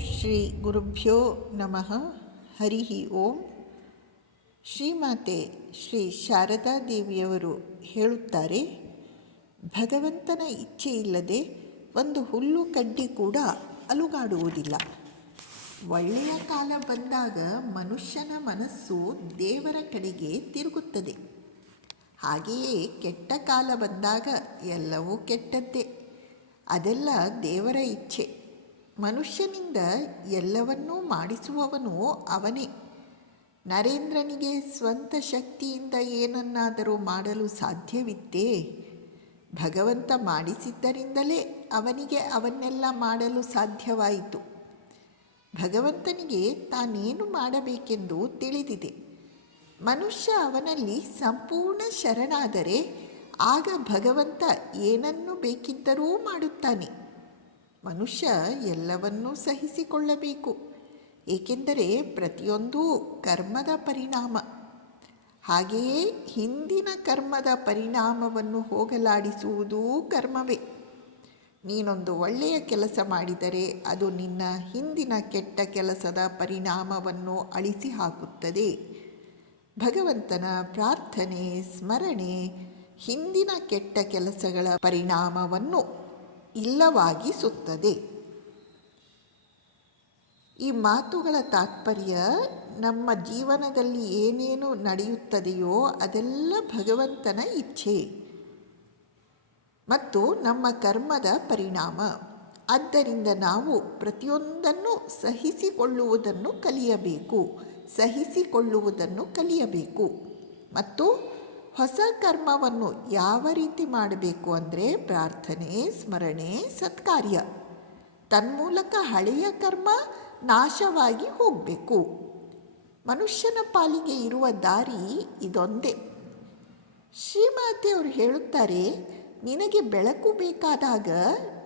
ಶ್ರೀ ಗುರುಭ್ಯೋ ನಮಃ. ಹರಿ ಓಂ. ಶ್ರೀಮಾತೆ ಶ್ರೀ ಶಾರದಾ ದೇವಿಯವರು ಹೇಳುತ್ತಾರೆ, ಭಗವಂತನ ಇಚ್ಛೆ ಇಲ್ಲದೆ ಒಂದು ಹುಲ್ಲು ಕಡ್ಡಿ ಕೂಡ ಅಲುಗಾಡುವುದಿಲ್ಲ. ಒಳ್ಳೆಯ ಕಾಲ ಬಂದಾಗ ಮನುಷ್ಯನ ಮನಸ್ಸು ದೇವರ ಕಡೆಗೆ ತಿರುಗುತ್ತದೆ. ಹಾಗೆಯೇ ಕೆಟ್ಟ ಕಾಲ ಬಂದಾಗ ಎಲ್ಲವೂ ಕೆಟ್ಟದ್ದೇ. ಅದೆಲ್ಲ ದೇವರ ಇಚ್ಛೆ. ಮನುಷ್ಯನಿಂದ ಎಲ್ಲವನ್ನೂ ಮಾಡಿಸುವವನು ಅವನೇ. ನರೇಂದ್ರನಿಗೆ ಸ್ವಂತ ಶಕ್ತಿಯಿಂದ ಏನನ್ನಾದರೂ ಮಾಡಲು ಸಾಧ್ಯವಿತ್ತೇ? ಭಗವಂತ ಮಾಡಿಸಿದ್ದರಿಂದಲೇ ಅವನಿಗೆ ಅವನ್ನೆಲ್ಲ ಮಾಡಲು ಸಾಧ್ಯವಾಯಿತು. ಭಗವಂತನಿಗೆ ತಾನೇನು ಮಾಡಬೇಕೆಂದು ತಿಳಿದಿದೆ. ಮನುಷ್ಯ ಅವನಲ್ಲಿ ಸಂಪೂರ್ಣ ಶರಣಾದರೆ ಆಗ ಭಗವಂತ ಏನನ್ನು ಬೇಕಿದ್ದರೂ ಮಾಡುತ್ತಾನೆ. ಮನುಷ್ಯ ಎಲ್ಲವನ್ನೂ ಸಹಿಸಿಕೊಳ್ಳಬೇಕು, ಏಕೆಂದರೆ ಪ್ರತಿಯೊಂದೂ ಕರ್ಮದ ಪರಿಣಾಮ. ಹಾಗೆಯೇ ಹಿಂದಿನ ಕರ್ಮದ ಪರಿಣಾಮವನ್ನು ಹೋಗಲಾಡಿಸುವುದೂ ಕರ್ಮವೇ. ನೀನೊಂದು ಒಳ್ಳೆಯ ಕೆಲಸ ಮಾಡಿದರೆ ಅದು ನಿನ್ನ ಹಿಂದಿನ ಕೆಟ್ಟ ಕೆಲಸದ ಪರಿಣಾಮವನ್ನು ಅಳಿಸಿ ಹಾಕುತ್ತದೆ. ಭಗವಂತನ ಪ್ರಾರ್ಥನೆ, ಸ್ಮರಣೆ ಹಿಂದಿನ ಕೆಟ್ಟ ಕೆಲಸಗಳ ಪರಿಣಾಮವನ್ನು ಇಲ್ಲವಾಗಿಸುತ್ತದೆ. ಈ ಮಾತುಗಳ ತಾತ್ಪರ್ಯ, ನಮ್ಮ ಜೀವನದಲ್ಲಿ ಏನೇನು ನಡೆಯುತ್ತದೆಯೋ ಅದೆಲ್ಲ ಭಗವಂತನ ಇಚ್ಛೆ ಮತ್ತು ನಮ್ಮ ಕರ್ಮದ ಪರಿಣಾಮ. ಆದ್ದರಿಂದ ನಾವು ಪ್ರತಿಯೊಂದನ್ನು ಸಹಿಸಿಕೊಳ್ಳುವುದನ್ನು ಕಲಿಯಬೇಕು ಮತ್ತು ಹೊಸ ಕರ್ಮವನ್ನು ಯಾವ ರೀತಿ ಮಾಡಬೇಕು ಅಂದರೆ ಪ್ರಾರ್ಥನೆ, ಸ್ಮರಣೆ, ಸತ್ಕಾರ್ಯ. ತನ್ಮೂಲಕ ಹಳೆಯ ಕರ್ಮ ನಾಶವಾಗಿ ಹೋಗಬೇಕು. ಮನುಷ್ಯನ ಪಾಲಿಗೆ ಇರುವ ದಾರಿ ಇದೊಂದೇ. ಶ್ರೀಮಾತೆಯವರು ಹೇಳುತ್ತಾರೆ, ನಿನಗೆ ಬೆಳಕು ಬೇಕಾದಾಗ,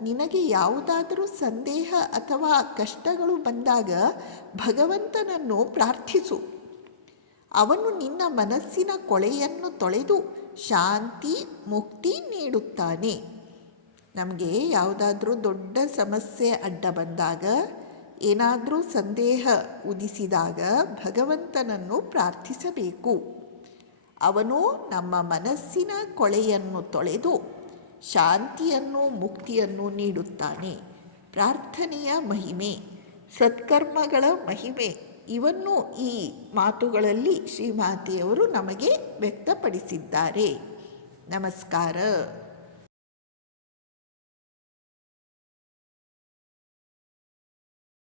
ನಿನಗೆ ಯಾವುದಾದರೂ ಸಂದೇಹ ಅಥವಾ ಕಷ್ಟಗಳು ಬಂದಾಗ ಭಗವಂತನನ್ನು ಪ್ರಾರ್ಥಿಸು. ಅವನು ನಿನ್ನ ಮನಸ್ಸಿನ ಕೊಳೆಯನ್ನು ತೊಳೆದು ಶಾಂತಿ, ಮುಕ್ತಿ ನೀಡುತ್ತಾನೆ. ನಮಗೆ ಯಾವುದಾದ್ರೂ ದೊಡ್ಡ ಸಮಸ್ಯೆ ಅಡ್ಡ ಬಂದಾಗ, ಏನಾದರೂ ಸಂದೇಹ ಉದಿಸಿದಾಗ ಭಗವಂತನನ್ನು ಪ್ರಾರ್ಥಿಸಬೇಕು. ಅವನು ನಮ್ಮ ಮನಸ್ಸಿನ ಕೊಳೆಯನ್ನು ತೊಳೆದು ಶಾಂತಿಯನ್ನು, ಮುಕ್ತಿಯನ್ನು ನೀಡುತ್ತಾನೆ. ಪ್ರಾರ್ಥನೆಯ ಮಹಿಮೆ, ಸತ್ಕರ್ಮಗಳ ಮಹಿಮೆ ಇವನ್ನು ಈ ಮಾತುಗಳಲ್ಲಿ ಶ್ರೀಮಾತೆಯವರು ನಮಗೆ ವ್ಯಕ್ತಪಡಿಸಿದ್ದಾರೆ. ನಮಸ್ಕಾರ.